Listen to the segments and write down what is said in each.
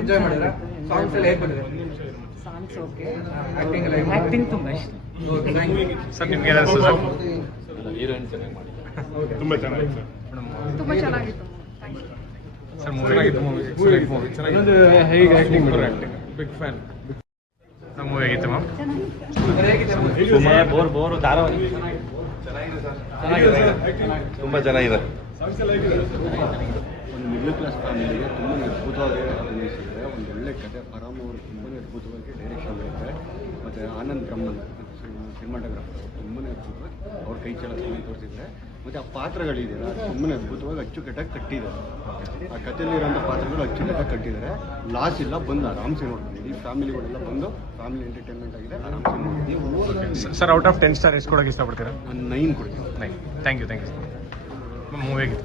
Enjoy ಮಾಡಿದ್ರ songs ಎಲ್ಲ ಹೇಗೆ ಬಂದಿದೆ ಸಾಂಗ್ಸ್ ಓಕೆ ಆಕ್ಟಿಂಗ್ ಎಲ್ಲ ಆಕ್ಟಿಂಗ್ ತುಂಬಾ ಇಷ್ಟ ಸರ್ ನಿಮ್ಗೆ ಏನಿಸ್ತು ಸರ್ ಹೀರೋಯಿನ್ ಚೆನ್ನಾಗಿ ಮಾಡಿ ತುಂಬಾ ಚೆನ್ನಾಗಿತ್ತು ತುಂಬಾ ಚೆನ್ನಾಗಿತ್ತು ಸರ್ ಮೂವಿ ಆಗಿತ್ತು ಮೂವಿ ಚೆನ್ನಾಗಿತ್ತು ಹೇಗೆ ಆಕ್ಟಿಂಗ್ ಮಾಡಿದ್ರು ಬಿಗ್ ಫ್ಯಾನ್ ನಮ್ಮ ಮೂವಿ ಆಗಿತ್ತು ಮ್ಯಾಮ್ ಬೋರ್ ಧಾರಾವಾಹಿ ತುಂಬ ಚೆನ್ನಾಗಿದೆ. ಒಂದು ಮಿಡ್ಲ್ ಕ್ಲಾಸ್ ಫ್ಯಾಮಿಲಿಗೆ ತುಂಬಾ ಅದ್ಭುತವಾಗಿ ಅಭಿನಯಿಸಿದ್ದಾರೆ. ಒಂದು ಒಳ್ಳೆ ಕಥೆ. ಪರಮ್ ಅವರು ತುಂಬಾ ಅದ್ಭುತವಾಗಿ ಡೈರೆಕ್ಷನ್ ಮಾಡಿದ್ದಾರೆ. ಮತ್ತು ಆನಂದ್ ಬ್ರಹ್ಮನ್ ಸಿನಿಮಾಟೋಗ್ರಾಫರ್ ತುಂಬಾ ಅದ್ಭುತವಾಗಿ ಅವ್ರ ಕೈ ಚಳ ತೋರಿಸಿದ್ದಾರೆ. ಮತ್ತು ಆ ಪಾತ್ರಗಳಿದೆಯಲ್ಲ ತುಂಬಾ ಅದ್ಭುತವಾಗಿ ಅಚ್ಚುಕಟ್ಟಾಗಿ ಕಟ್ಟಿದ್ದಾರೆ. ಆ ಕಥೆಯಲ್ಲಿರೋಂಥ ಪಾತ್ರಗಳು ಅಚ್ಚುಕಟ್ಟಾಗಿ ಕಟ್ಟಿದ್ದಾರೆ. ಲಾಸ್ ಇಲ್ಲ, ಬಂದು ಆರಾಮ್ಸೆ ನೋಡ್ತೀವಿ. ಈ ಫ್ಯಾಮಿಲಿಗಳೆಲ್ಲ ಬಂದು ಫ್ಯಾಮಿಲಿ ಎಂಟರ್ಟೈನ್ಮೆಂಟ್ ಆಗಿದೆ, ಆರಾಮ್ಸೆ ನೋಡ್ತೀವಿ. ಸರ್ ಔಟ್ ಆಫ್ 10 ಸ್ಟಾರ್ ಎಷ್ಟು ಕೊಡೋಕೆ ಇಷ್ಟಪಡ್ತೀರಾ? 9 ಕೊಡ್ತೀವಿ. 9. Thank you sir. ಮೂವಿ ಆಗಿತ್ತು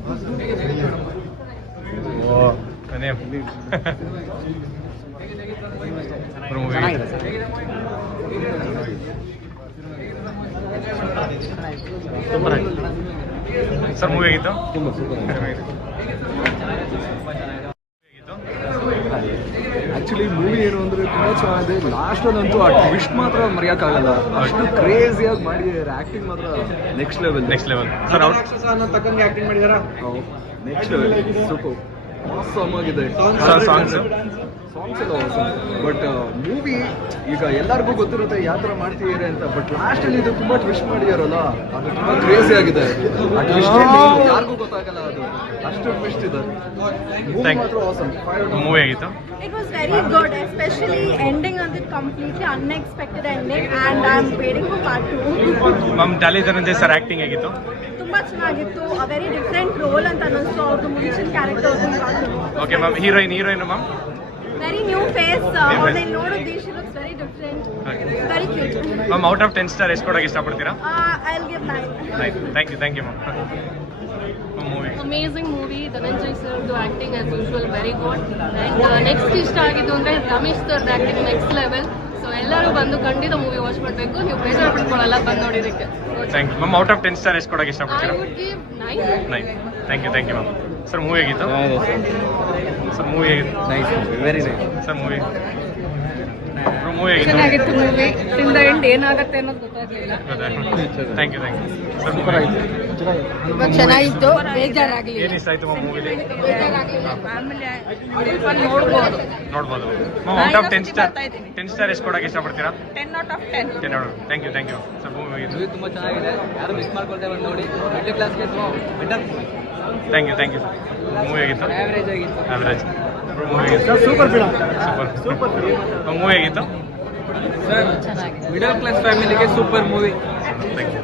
ಸರ್ ಮೂವಿ ಆಗಿತ್ತು ತುಂಬ ಸೂಪರ್. ಆ್ಯಕ್ಚುಲಿ ಮೂವಿ ಏನು ಅಂದರೆ ತುಂಬ ಚೆನ್ನಾಗಿದೆ. ಲಾಸ್ಟಲ್ಲಂತೂ ಆ ಟ್ವಿಸ್ಟ್ ಮಾತ್ರ ಮರೆಯೋಕ್ಕಾಗಲ್ಲ. ಅಷ್ಟು ಕ್ರೇಜಿಯಾಗಿ ಮಾಡಿದ್ದಾರೆ. ಆ್ಯಕ್ಟಿಂಗ್ ಮಾತ್ರ ನೆಕ್ಸ್ಟ್ ಲೆವೆಲ್. ಸರ್ ಔಟ್ ಅನ್ನೋ ತಕ್ಕಂಗೆ ಆಕ್ಟಿಂಗ್ ಮಾಡಿದಾರಾ? Next level. ಸೂಪರ್ ಆಸಮ್ ಆಗಿದೆ. ಸಾಂಗ್ಸ್ ಎಲ್ಲ ಬಟ್ ಮೂವಿ ಈಗ ಎಲ್ಲರಿಗೂ ಗೊತ್ತಿರುತ್ತೆ ಯಾವ ಥರ ಮಾಡ್ತಿದ್ದಾರೆ ಅಂತ. ಬಟ್ ಲಾಸ್ಟಲ್ಲಿ ಇದು ತುಂಬ ಟ್ವಿಸ್ಟ್ ಮಾಡಿದಾರಲ್ಲ, ಅದು ತುಂಬ ಕ್ರೇಜಿ ಆಗಿದೆ. ಆ ಟ್ವಿಸ್ಟ್ ಯಾರಿಗೂ ಗೊತ್ತಾಗಲ್ಲ, ಅದು ಅಷ್ಟು ಟ್ವಿಸ್ಟ್ ಇದೆ. ಮೂವಿ ಮಾತ್ರ awesome. ಮೂವಿ ಆಗಿತ್ತು. It was very good, especially ending on the completely unexpected ending, and I'm waiting for part 2. Ma'am Daali Dhananjay sir acting ಆಗಿತ್ತು. ತುಂಬಾ ಚೆನ್ನಾಗಿತ್ತು. a very different role ಅಂತ ಅನ್ನಿಸ್ತು ಅವ್ರದ್ದು ಮುಂಚಿನ character. Okay ma'am heroine ma'am very new face. ಅವ್ರನ್ನ ನೋಡಿದ್ವಿ, she looks very different. very cute. Ma'am out of 10 star ಎಷ್ಟು ಕೊಡೋಕೆ ಇಷ್ಟಪಡ್ತೀರಾ? I'll give 9. Thank you ma'am. Movie amazing movie. Dhananjay ಸರ್ದು acting as usual very good. And next ಇಷ್ಟ ಆಗಿದ್ದು ಅಂದರೆ ರಮೇಶ್ ಸರ್ದು ಆ್ಯಕ್ಟಿಂಗ್ ನೆಕ್ಸ್ಟ್ ಲೆವೆಲ್. ಸೊ ಎಲ್ಲರೂ ಬಂದು ಖಂಡಿತ ಮೂವಿ ವಾಚ್ ಮಾಡಬೇಕು. ನೀವು ಬೇಜಾರು ಪಡ್ಕೊಳ್ಳಲ್ಲ ಬಂದು ನೋಡಿದ್ದಕ್ಕೆ. Thank you ma'am. Out of 10 star ಎಷ್ಟು ಕೊಡೋಕೆ ಐ ಇಷ್ಟಪಡ್ತೀರಾ? Would give 9. Thank you ma'am. Sir movie ಆಗಿತ್ತು. ಸರ್ ಮೂವಿ ಆಗಿತ್ತು. Very nice. ಸರ್ ಮೂವಿ ಆಗಿತ್ತು. ಚೆನ್ನಾಗಿತ್ತು ಮೂವಿ. ಇಂದ ಎಂಡ್ ಏನಾಗುತ್ತೆ ಅನ್ನೋದು ಗೊತ್ತಾಗಲಿಲ್ಲ. ಥ್ಯಾಂಕ್ ಯು ಸರ್ ಮೂವಿ ಆಗಿತ್ತು. ಚೆನ್ನಾಗಿತ್ತು. ಬೇಜಾರಾಗಲಿ. ಏನು ಇಷ್ಟ ಆಯಿತು ಮ್ಯಾಮ್ ಮೂವಿಲಿ? ನೋಡ್ಬೋದು. ಮ್ಯಾಮ್ ಔಟ್ ಆಫ್ 10 ಸ್ಟಾರ್ ಎಷ್ಟು ಕೊಡೋಕೆ ಇಷ್ಟಪಡ್ತೀರಾ? 10 out of 10. Thank you sir movie ಆಗಿತ್ತು. ತುಂಬ ಚೆನ್ನಾಗಿದೆ. ಯಾರು ಮಿಸ್ ಮಾಡ್ಕೊಳ್ತೇವೆ ನೋಡಿ. ಮಿಡ್ಲ್ ಕ್ಲಾಸ್ಗೆ better. Thank you sir. Movie ಆಗಿತ್ತು. ಆವ್ರೇಜ್ ಆಗಿತ್ತು. ಮೂವಿ ಆಗಿತ್ತು. Super film. ಮೂವಿ ಆಗಿತ್ತು. ಸರ್ ಮಿಡಲ್ ಕ್ಲಾಸ್ ಫ್ಯಾಮಿಲಿಗೆ super movie. Thank you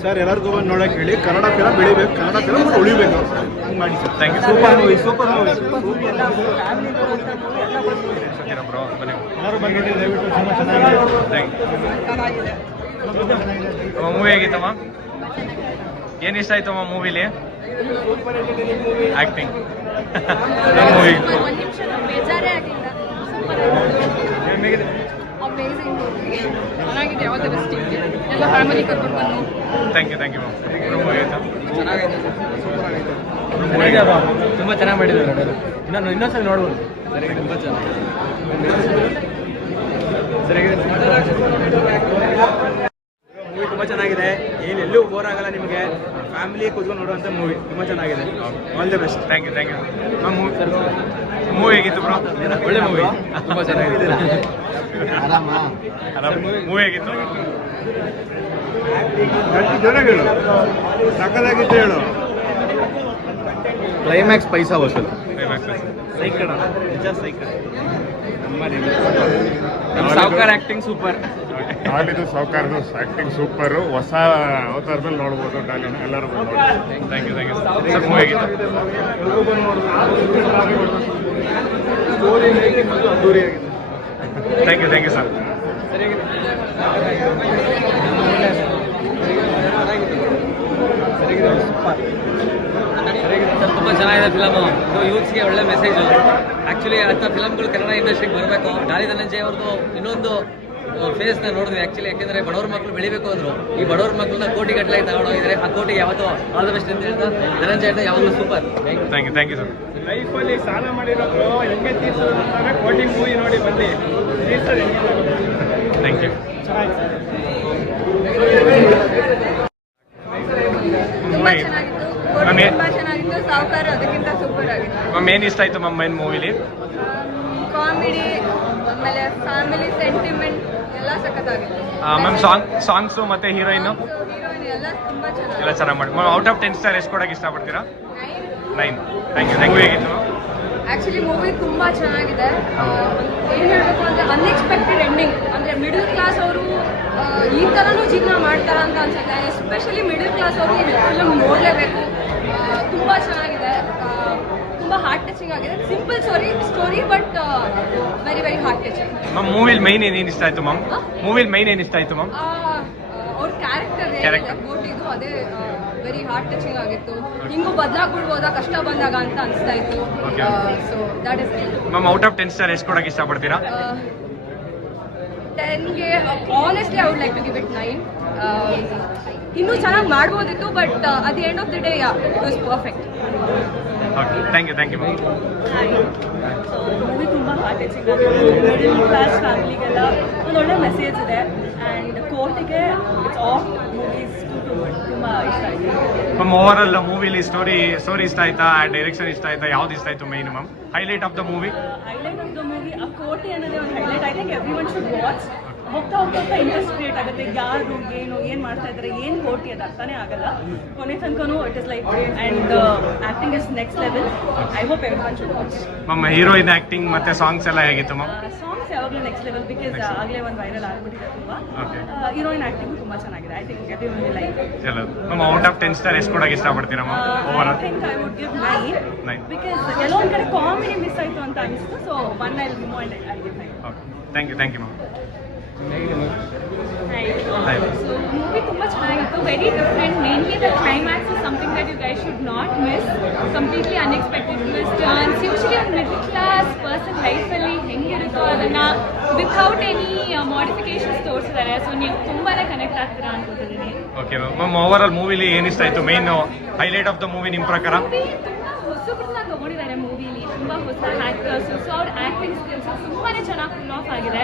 sir ಎಲ್ಲರಿಗೂ ಬಂದು ನೋಡೋಕೆ ಹೇಳಿ. ಕನ್ನಡ ಫಿಲಮ್ ಬೆಳಿಬೇಕು, ಕನ್ನಡ ಫಿಲಮ್ ಉಳಿಬೇಕು. ಹಂಗೆ ಮಾಡಿ sir. Thank you. Super movie. Bro ಬನ್ನಿ. ಎಲ್ಲರೂ ಬಂದು ನೋಡಿ ದಯವಿಟ್ಟು. ತುಂಬ ಚೆನ್ನಾಗಿದೆ. Thank you. ಮೂವಿ ಆಗಿತ್ತಮ್ಮ? ಏನು ಇಷ್ಟ ಆಯ್ತಮ್ಮ ಮೂವಿಲಿ? ಆಕ್ಟಿಂಗ್. ಮೂವಿ ಒಂದು ನಿಮಿಷ ಬೇಜಾರೇ ಆಗಿಲ್ಲ. Amazing movie. ಚೆನ್ನಾಗಿದೆ. ಯಾವುದೇ ಮಿಸ್ಟೇಕ್ ಎಲ್ಲ ಫ್ಯಾಮಿಲಿ ಕರ್ಕೊಂಡು ಬಂದು. Thank you ma'am. ಮೂವಿ ಆಯ್ತಾ? ತುಂಬ ಚೆನ್ನಾಗಿ ಮಾಡಿದ್ದಾರೆ. ಇನ್ನೊಂದ್ಸಲ ನೋಡ್ಬೋದು. ತುಂಬ ಚೆನ್ನಾಗಿ. ಮೂವಿ ತುಂಬ ಚೆನ್ನಾಗಿದೆ. ಎಲ್ಲೂ ಬೋರ್ ಆಗಲ್ಲ ನಿಮಗೆ. ಫ್ಯಾಮಿಲಿ ಕೂತ್ಕೊಂಡು ನೋಡುವಂಥ ಮೂವಿ. ತುಂಬ ಚೆನ್ನಾಗಿದೆ. All the best. Thank you ma'am. Movie ಆಗಿತ್ತು ಬ್ರೋ? ಒಳ್ಳೆ ಮೂವಿ. ತುಂಬ ಚೆನ್ನಾಗಿದೆ. ಮೂವಿ ಆಗಿತ್ತು. ಸಕ್ಕದಾಗಿತ್ತು ಹೇಳು. ಕ್ಲೈಮ್ಯಾಕ್ಸ್ ಪೈಸಾ ವಸೂಲು. ಸೈಕಡ ನಿಜ ಸೈಕಡ. ನಮ್ಮ ಸಾವ್ಕಾರ್ ಆಕ್ಟಿಂಗ್ ಸೂಪರ್. ಡಾಲಿದು ಸಾವ್ಕಾರ್ದು ಆಕ್ಟಿಂಗ್ ಸೂಪರ್. ಹೊಸ ಅವತಾರದಲ್ಲಿ ನೋಡ್ಬೋದು ಡಾಲಿನ. ಎಲ್ಲರೂ ಥ್ಯಾಂಕ್ ಯು ಸರ್. ಮೂವಿ ಆಗಿತ್ತು. Thank you sir. ತುಂಬ ಚೆನ್ನಾಗಿದೆ ಫಿಲಮು. ಯೂತ್ಸ್ಗೆ ಒಳ್ಳೆ ಮೆಸೇಜು. ಆ್ಯಕ್ಚುಲಿ ಅಂಥ ಫಿಲಮ್ಗಳು ಕನ್ನಡ ಇಂಡಸ್ಟ್ರಿಗೆ ಬರಬೇಕು. ಡಾಲಿ ಧನಂಜಯ್ ಅವ್ರದ್ದು ಇನ್ನೊಂದು ಫೇಸ್ನ ನೋಡಿದ್ವಿ ಆ್ಯಕ್ಚುಲಿ. ಯಾಕೆಂದರೆ ಬಡವ್ರ ಮಕ್ಕಳು ಬೆಳಿಬೇಕು ಅಂದರು. ಈ ಬಡವ್ರ ಮಕ್ಕಳನ್ನ ಕೋಟಿಗಟ್ಟಲೆ ತಗೊಂಡೋಗಿದ್ದಾರೆ. ಆ ಕೋಟಿಗೆ ಯಾವತ್ತೂ ಆಲ್ ದ ಬೆಸ್ಟ್ ಅಂತ ಹೇಳ್ತಾ ಧನಂಜಯ ಅಂತ ಯಾವಾಗಲೂ ಸೂಪರ್. Thank you sir. ಲೈಫಲ್ಲಿ ಸಾಲ ಮಾಡಿರೋದು ಹೆಂಗೆ ತೀರ್ಸೋದು ಅಂತಾನೆ ಕೋಟಿ ಮೂವಿ ನೋಡಿ ಬಂದು ತೀರ್ಸೋದು ಹೆಂಗೆ. Thank you. ತುಂಬಾ ಚೆನ್ನಾಗಿತ್ತು. ಕೋಟಿ ತುಂಬಾ ಚೆನ್ನಾಗಿತ್ತು. ಸಾವುಕಾರ ಅದಕ್ಕಿಂತ ಸೂಪರ್ ಆಗಿತ್ತು. ಮ್ಯಾಮ್ ಏನು ಇಷ್ಟ ಆಯಿತು ಮ್ಯಾಮ್ ಮೇನ್ ಮೂವಿಲಿ? ಕಾಮಿಡಿ ಆಮೇಲೆ ಫ್ಯಾಮಿಲಿ ಸೆಂಟಿಮೆಂಟ್ ಎಲ್ಲ ಸಖತ್ತಾಗಿತ್ತು. ಮ್ಯಾಮ್ ಸಾಂಗ್ಸು ಮತ್ತು ಹೀರೋಯಿನ್ನು ಹೀರೋಯಿನ್ ಎಲ್ಲ ತುಂಬಾ ಚೆನ್ನಾಗಿ ಎಲ್ಲ ಚೆನ್ನಾಗಿ ಮಾಡಿ. ಮ್ಯಾಮ್ ಔಟ್ ಆಫ್ 10 ಸ್ಟಾರ್ ಎಷ್ಟು ಕೊಡೋಕೆ ಇಷ್ಟಪಡ್ತೀರಾ? 9. Thank you. ಹೇಗಿತ್ತು? ಆಕ್ಚುಲಿ ಮೂವಿ ತುಂಬಾ ಚೆನ್ನಾಗಿದೆ. ಏನ್ ಹೇಳ್ಬೇಕು ಅಂದ್ರೆ ಅನ್ಎಕ್ಸ್ಪೆಕ್ಟೆಡ್ ಎಂಡಿಂಗ್. ಅಂದ್ರೆ ಮಿಡಲ್ ಕ್ಲಾಸ್ ಅವರು ಈ ತರನೂ ಜೀವನ ಮಾಡ್ತಾರ ಅಂತ ಅನ್ಸುತ್ತೆ. ಎಸ್ಪೆಷಲಿ ಮಿಡಲ್ ಕ್ಲಾಸ್ ಅವರು ಈ ಫಿಲ್ಮ್ ನೋಡ್ಲೇಬೇಕು. ತುಂಬಾ ಚೆನ್ನಾಗಿದೆ. ತುಂಬಾ ಹಾರ್ಟ್ ಟಚಿಂಗ್ ಆಗಿದೆ. Simple story but very very heart touching. Ma'am ಮೂವಿಲಿ ಮೈನ್ ಏನು ಇಷ್ಟ ಆಯಿತು ಮ್ಯಾಮ್? ಮೂವಿಲಿ ಮೈನ್ ಏನು ಇಷ್ಟ ಆಯಿತು ಮ್ಯಾಮ್? ಅವ್ರ ಕ್ಯಾರೆಕ್ಟರ್ ಇದು ಅದೇ ವೆರಿ ಹಾರ್ಟ್ ಟಚಿಂಗ್ ಆಗಿತ್ತು. ಹಿಂಗೂ ಬದಲಾಗ್ಬಿಡ್ಬೋದಾ ಕಷ್ಟ ಬಂದಾಗ ಅಂತ ಅನಿಸ್ತಾ ಇತ್ತು. So that is it. Ma'am out of 10 star ಎಷ್ಟು ಕೊಡೋಕೆ ಇಷ್ಟಪಡ್ತೀರಾ? 10ಗೆ honestly I would like to give it 9. ಇನ್ನೂ ಚೆನ್ನಾಗಿ ಮಾಡ್ಬೋದಿತ್ತು but at the end of the day it was perfect. Okay thank you ma'am. So movie ತುಂಬ heart touching ಆಗಿದೆ. Middle class ಫ್ಯಾಮಿಲಿಗೆಲ್ಲ ಒಂದು ಒಳ್ಳೆ ಮೆಸೇಜ್ ಇದೆ. ಆ್ಯಂಡ್ ಕೋರ್ಟಿಗೆ ಇಟ್ಸ್ ಆಫ್ ಮೂವೀಸ್ ತುಂಬ ಇಷ್ಟ ಆಯಿತು. ಮ್ಯಾಮ್ ಓವರ್ ಆಲ್ ಮೂವಿಲಿ ಸ್ಟೋರಿ ಇಷ್ಟ ಆಯ್ತಾ? ಡೈರೆಕ್ಷನ್ ಇಷ್ಟ ಆಯ್ತಾ? ಯಾವ್ದು ಇಷ್ಟ ಆಯ್ತು main ma'am? Highlight of the movie? Highlight of the movie ಆ ಕೋಟಿ ಅನ್ನೋದೇ ಒಂದು highlight. I think everyone should watch. ಹೋಗ್ತಾ ಇಂಟ್ರೆಸ್ಟ್ ಕ್ರಿಯೇಟ್ ಆಗುತ್ತೆ. ಯಾರು ಏನು ಮಾಡ್ತಾ ಇದ್ದಾರೆ, ಏನು ಕೋಟಿ ಅದು ಅರ್ಥನೇ ಆಗಲ್ಲ. ಕೊನೆ ತನಕನೂ it is like and acting is next level. I hope everyone should watch. Ma'am heroine acting ಮತ್ತು ಸಾಂಗ್ಸ್ ಎಲ್ಲ ಹೇಗಿತ್ತು ಮ್ಯಾಮ್? ಸಾಂಗ್ಸ್ ಯಾವಾಗಲೂ ನೆಕ್ಸ್ಟ್ ಲೆವೆಲ್. ಬಿಕಾಸ್ ಆಗಲೇ ಒಂದು ವೈರಲ್ ಆಗ್ಬಿಟ್ಟಿದೆ ತುಂಬ. ಹೀರೋಯಿನ್ ಆ್ಯಕ್ಟಿಂಗ್ ತುಂಬ ಚೆನ್ನಾಗಿದೆ. I think everyone will like. ಚಲೋ ಮ್ಯಾಮ್ ಔಟ್ ಆಫ್ 10 ಸ್ಟಾರ್ ಎಷ್ಟು ಕೊಡೋಕೆ ಇಷ್ಟಪಡ್ತೀರಾ ma'am over I all? Think I would give 9 because ಎಲ್ಲೋ ಒಂದು ಕಡೆ ಕಾಮಿಡಿ ಮಿಸ್ ಆಯಿತು ಅಂತ ಅನಿಸ್ತು. So 1 I will remove and I give 9. Okay thank you ma'am. So movie ತುಂಬಾ ಚೆನ್ನಾಗಿತ್ತು. Very different. Mainly the climax is something that you guys should not miss. Completely unexpected twist. Usually ಒಂದು middle class person ಲೈಫಲ್ಲಿ ಹೆಂಗಿರುತ್ತೋ ಅದನ್ನು without any modifications ತೋರಿಸಿದ್ದಾರೆ. ಸೊ ನೀವು ತುಂಬಾ ಕನೆಕ್ಟ್ ಆಗ್ತೀರಾ ಅನ್ಕೋತಿದ್ದೀನಿ. ಓಕೆ ಮ್ಯಾಮ್ ಓವರ್ ಆಲ್ ಮೂವಿಲಿ ಏನು ಇಷ್ಟ ಆಯಿತು? Main highlight of the movie ನಿಮ್ಮ ಪ್ರಕಾರ? ಹೊಸಬ್ರನ್ನ ತಗೊಂಡಿದ್ದಾರೆ ಮೂವಿಲಿ. ತುಂಬ ಹೊಸ ಆ್ಯಕ್ಟರ್ಸ್. ಸೊ ಅವ್ರ ಆ್ಯಕ್ಟಿಂಗ್ ಸ್ಕಿಲ್ಸ್ ತುಂಬಾ ಚೆನ್ನಾಗಿ ಫುಲ್ ಆಫ್ ಆಗಿದೆ.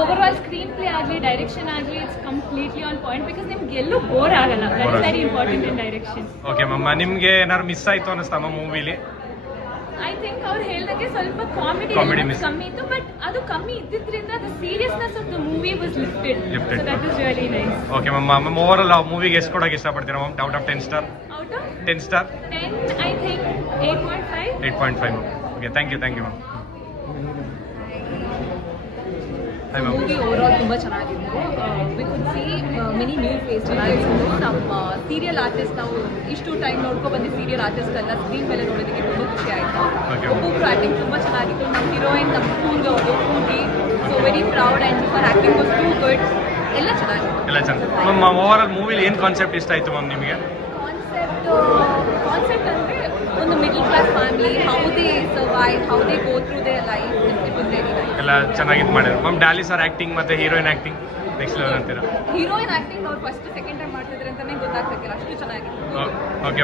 ಓವರ್ ಆಲ್ ಸ್ಕ್ರೀನ್ ಪ್ಲೇ ಆಗಲಿ ಡೈರೆಕ್ಷನ್ ಆಗಲಿ it's completely on point. Because ನಿಮ್ಗೆ ಎಲ್ಲೂ ಬೋರ್ ಆಗಲ್ಲ. That is very important in direction. Okay ma'am ನಿಮಗೆ ಏನಾದ್ರು ಮಿಸ್ ಆಯಿತು ಅನ್ನಿಸ್ತಾ ಮ್ಯಾಮ್ ಮೂವಿಲಿ? ಐ ಥಿಂಕ್ ಅವ್ರು ಹೇಳ್ದಂಗೆ ಸ್ವಲ್ಪ ಕಾಮಿಡಿ ಕಮ್ಮಿ ಇತ್ತು. ಬಟ್ ಅದು ಕಮ್ಮಿ ಇದ್ದಿದ್ರಿಂದ the seriousness of the movie was lifted. So that is really nice. Okay ma'am over all ಆ ಮೂವಿಗೆ ಎಷ್ಟು ಕೊಡೋಕೆ ಇಷ್ಟಪಡ್ತೀರಾ ma'am out of 10 star? Out of 10 star 10 I think 8.5. 8.5 ma'am. Okay thank you ma'am. Movie overall ತುಂಬ ಚೆನ್ನಾಗಿತ್ತು. We could see many new face. ಚೆನ್ನಾಗಿತ್ತು. ನಮ್ಮ serial artist ನಾವು ಇಷ್ಟು ಟೈಮ್ ನೋಡ್ಕೊ ಬಂದು ಸೀರಿಯಲ್ ಆರ್ಟಿಸ್ಟ್ ಎಲ್ಲ ಸ್ಕ್ರೀನ್ ಮೇಲೆ ನೋಡೋದಕ್ಕೆ ತುಂಬ ಖುಷಿ ಆಯಿತು. ಒಬ್ಬೊಬ್ಬರು ಆ್ಯಕ್ಟಿಂಗ್ ತುಂಬ ಚೆನ್ನಾಗಿತ್ತು. ನಮ್ಮ ಹೀರೋಯಿನ್ ನಮ್ಮ ಸ್ಕೂಲ್ಗೆ ಅವರು ಕೂಟಿ. So very proud and for acting was too good. ಎಲ್ಲ ಚೆನ್ನಾಗಿತ್ತು. ಮ್ಯಾಮ್ ಓವರ್ ಆಲ್ ಮೂವಿಲಿ ಏನು ಕಾನ್ಸೆಪ್ಟ್ ಇಷ್ಟ ಆಯಿತು ಮ್ಯಾಮ್ ನಿಮಗೆ? ಕಾನ್ಸೆಪ್ಟ್ ಅಂದರೆ ಒಂದು middle class family how they survive, how they go through their life. It was very nice. ಎಲ್ಲ ಚೆನ್ನಾಗಿದ್ದು ಮಾಡಿದ್ರು ಮ್ಯಾಮ್. ಡ್ಯಾಲಿ ಸರ್ ಆ್ಯಕ್ಟಿಂಗ್ ಮತ್ತು ಹೀರೋಯಿನ್ ಆ್ಯಕ್ಟಿಂಗ್ ನೆಕ್ಸ್ಟ್ ಲೆವೆಲ್ ಅಂತೀರಾ? ಹೀರೋಯಿನ್ ಆ್ಯಕ್ಟಿಂಗ್ ಅವ್ರು ಫಸ್ಟ್ ಸೆಕೆಂಡ್ ಟೈಮ್ ಮಾಡ್ತಿದ್ರೆ ಅಂತಲೇ ಗೊತ್ತಾಗ್ತಿಲ್ಲ. ಅಷ್ಟು ಚೆನ್ನಾಗಿತ್ತು. ಓಕೆ